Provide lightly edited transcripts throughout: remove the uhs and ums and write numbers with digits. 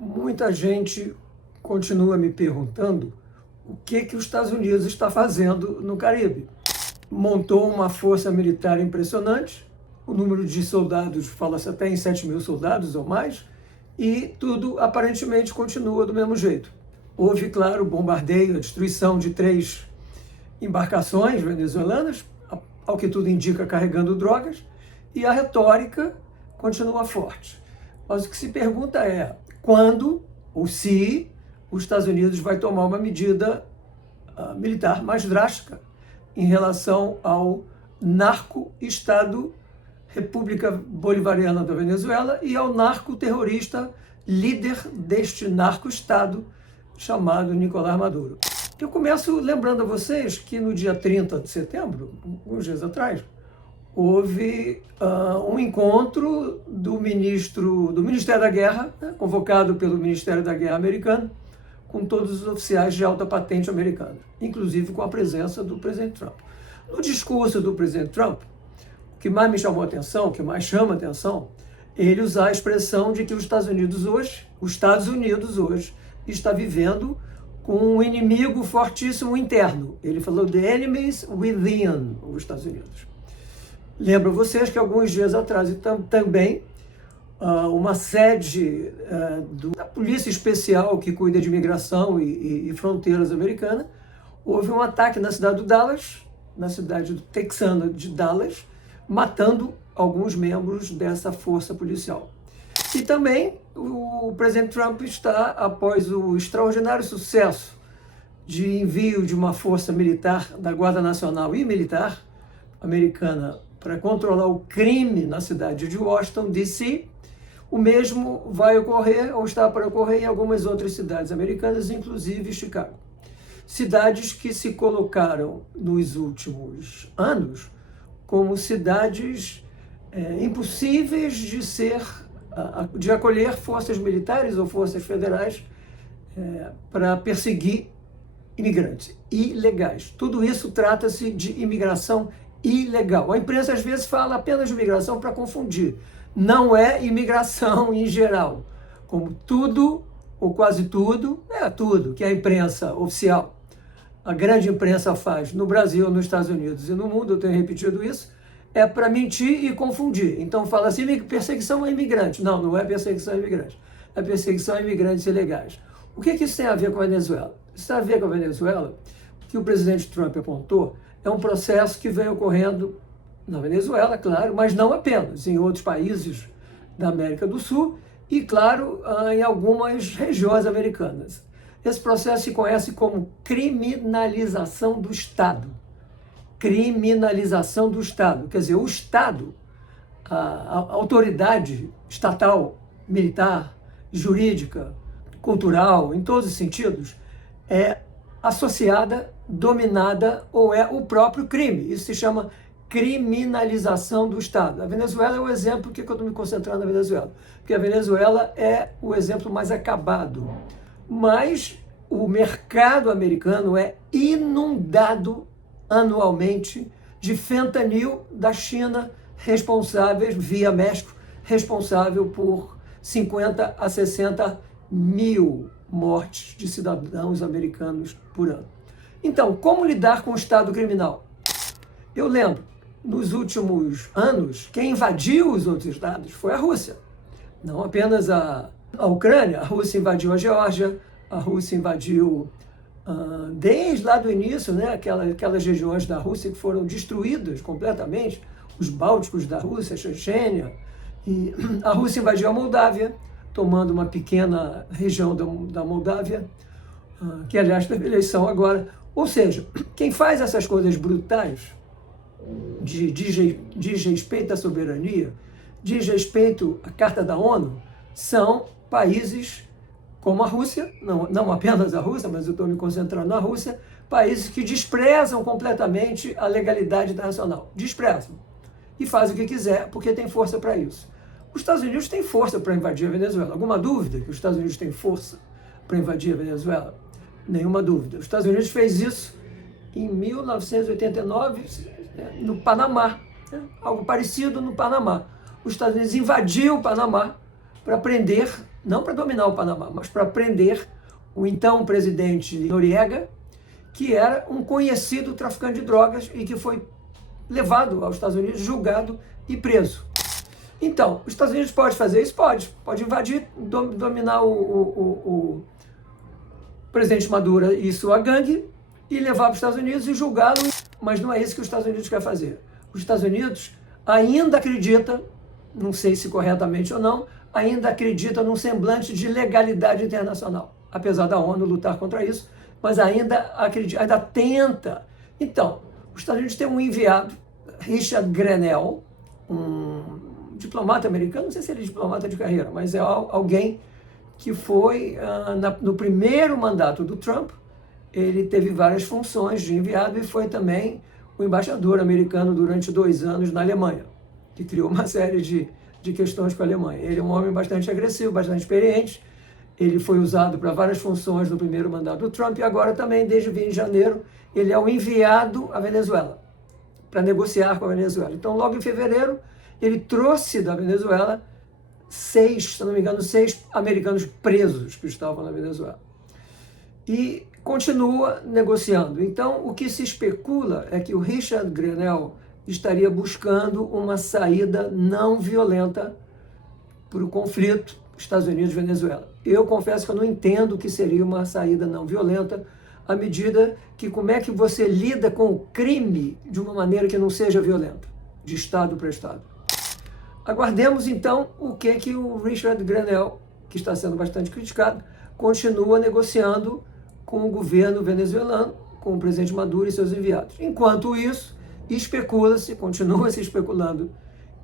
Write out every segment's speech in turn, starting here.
Muita gente continua me perguntando o que os Estados Unidos está fazendo no Caribe. Montou uma força militar impressionante, o número de soldados fala-se até em 7.000 soldados ou mais, e tudo aparentemente continua do mesmo jeito. Houve, claro, bombardeio, a destruição de 3 embarcações venezuelanas, ao que tudo indica carregando drogas, e a retórica continua forte. Mas o que se pergunta é quando ou se os Estados Unidos vai tomar uma medida militar mais drástica em relação ao narco-estado República Bolivariana da Venezuela e ao narco-terrorista líder deste narco-estado chamado Nicolás Maduro. Eu começo lembrando a vocês que no dia 30 de setembro, alguns dias atrás, houve um encontro do Ministério da Guerra, né, convocado pelo Ministério da Guerra americano, com todos os oficiais de alta patente americana, inclusive com a presença do presidente Trump. No discurso do presidente Trump, o que mais me chamou a atenção, o que mais chama a atenção, ele usar a expressão de que os Estados Unidos hoje, está vivendo com um inimigo fortíssimo interno. Ele falou the enemies within os Estados Unidos. Lembro vocês que alguns dias atrás também uma sede da Polícia Especial que cuida de imigração e fronteiras americana, houve um ataque na cidade do Dallas, na cidade texana de Dallas, matando alguns membros dessa força policial. E também o presidente Trump está, após o extraordinário sucesso de envio de uma força militar da Guarda Nacional e militar americana para controlar o crime na cidade de Washington, D.C., o mesmo vai ocorrer ou está para ocorrer em algumas outras cidades americanas, inclusive Chicago. Cidades que se colocaram nos últimos anos como cidades impossíveis de acolher forças militares ou forças federais para perseguir imigrantes ilegais. Tudo isso trata-se de imigração ilegal. A imprensa às vezes fala apenas de imigração para confundir. Não é imigração em geral, como tudo ou quase tudo, tudo que a imprensa oficial, a grande imprensa faz no Brasil, nos Estados Unidos e no mundo, eu tenho repetido isso, é para mentir e confundir. Então fala assim, perseguição a imigrantes. Não, não é perseguição a imigrantes. É perseguição a imigrantes ilegais. O que isso tem a ver com a Venezuela? Isso tem a ver com a Venezuela, que o presidente Trump apontou, é um processo que vem ocorrendo na Venezuela, claro, mas não apenas, em outros países da América do Sul e, claro, em algumas regiões americanas. Esse processo se conhece como criminalização do Estado. Criminalização do Estado. Quer dizer, o Estado, a autoridade estatal, militar, jurídica, cultural, em todos os sentidos, é associada, dominada ou é o próprio crime. Isso se chama criminalização do Estado. A Venezuela é o exemplo, por que eu estou me concentrando na Venezuela? Porque a Venezuela é o exemplo mais acabado. Mas o mercado americano é inundado anualmente de fentanil da China, responsáveis, via México, responsável por 50 a 60 mil mortes de cidadãos americanos por ano. Então, como lidar com o Estado criminal? Eu lembro, nos últimos anos, quem invadiu os outros estados foi a Rússia. Não apenas a Ucrânia, a Rússia invadiu a Geórgia, a Rússia invadiu, desde lá do início, né, aquelas regiões da Rússia que foram destruídas completamente, os Bálticos da Rússia, a Chechênia, e a Rússia invadiu a Moldávia, tomando uma pequena região da Moldávia, que aliás teve eleição agora. Ou seja, quem faz essas coisas brutais, diz respeito à soberania, diz respeito à Carta da ONU, são países como a Rússia, não apenas a Rússia, mas eu estou me concentrando na Rússia, países que desprezam completamente a legalidade internacional. Desprezam. E fazem o que quiser, porque tem força para isso. Os Estados Unidos têm força para invadir a Venezuela. Alguma dúvida que os Estados Unidos têm força para invadir a Venezuela? Nenhuma dúvida. Os Estados Unidos fez isso em 1989 no Panamá. Algo parecido no Panamá. Os Estados Unidos invadiu o Panamá para prender não para dominar o Panamá, mas para prender o então presidente Noriega, que era um conhecido traficante de drogas e que foi levado aos Estados Unidos, julgado e preso. Então, os Estados Unidos pode fazer isso? Pode invadir, dominar o presidente Maduro e sua gangue e levar para os Estados Unidos e julgá-lo, mas não é isso que os Estados Unidos quer fazer. Os Estados Unidos ainda acredita, não sei se corretamente ou não, ainda acredita num semblante de legalidade internacional, apesar da ONU lutar contra isso, mas ainda acredita, ainda tenta. Então, os Estados Unidos têm um enviado, Richard Grenell, um diplomata americano, não sei se ele é diplomata de carreira, mas é alguém que foi, no primeiro mandato do Trump, ele teve várias funções de enviado e foi também o embaixador americano durante 2 anos na Alemanha, que criou uma série de questões com a Alemanha. Ele é um homem bastante agressivo, bastante experiente, ele foi usado para várias funções no primeiro mandato do Trump e agora também, desde 20 de janeiro, ele é o enviado à Venezuela, para negociar com a Venezuela. Então, logo em fevereiro, ele trouxe da Venezuela 6, se não me engano, 6 americanos presos que estavam na Venezuela. E continua negociando. Então, o que se especula é que o Richard Grenell estaria buscando uma saída não violenta para o conflito Estados Unidos-Venezuela. Eu confesso que eu não entendo o que seria uma saída não violenta, à medida que como é que você lida com o crime de uma maneira que não seja violenta, de Estado para Estado. Aguardemos, então, o que o Richard Grenell, que está sendo bastante criticado, continua negociando com o governo venezuelano, com o presidente Maduro e seus enviados. Enquanto isso, especula-se, continua se especulando,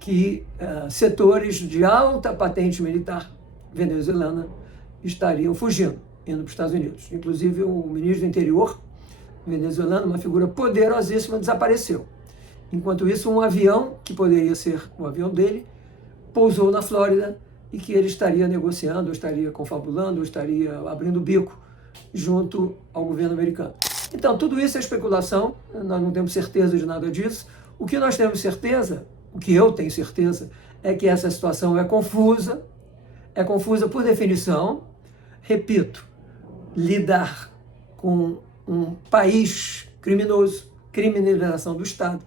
que setores de alta patente militar venezuelana estariam fugindo, indo para os Estados Unidos. Inclusive, o ministro do Interior venezuelano, uma figura poderosíssima, desapareceu. Enquanto isso, um avião, que poderia ser o avião dele, pousou na Flórida e que ele estaria negociando, ou estaria confabulando, ou estaria abrindo bico junto ao governo americano. Então, tudo isso é especulação, nós não temos certeza de nada disso. O que nós temos certeza, o que eu tenho certeza, é que essa situação é confusa por definição. Repito, lidar com um país criminoso, criminalização do Estado,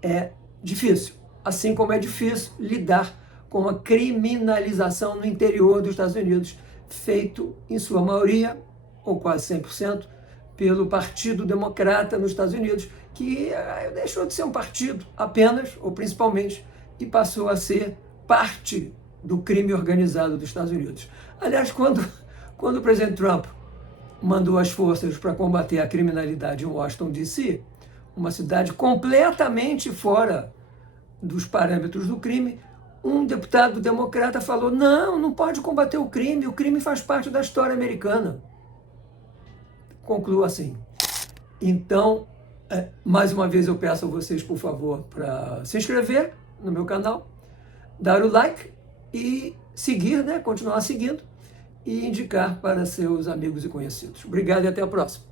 é difícil. Assim como é difícil lidar com a criminalização no interior dos Estados Unidos, feito, em sua maioria, ou quase 100%, pelo Partido Democrata nos Estados Unidos, que deixou de ser um partido apenas, ou principalmente, e passou a ser parte do crime organizado dos Estados Unidos. Aliás, quando o presidente Trump mandou as forças para combater a criminalidade em Washington, D.C., uma cidade completamente fora dos parâmetros do crime, um deputado democrata falou: não pode combater o crime faz parte da história americana. Concluo assim. Então, mais uma vez eu peço a vocês, por favor, para se inscrever no meu canal, dar o like e seguir, continuar seguindo e indicar para seus amigos e conhecidos. Obrigado e até a próxima.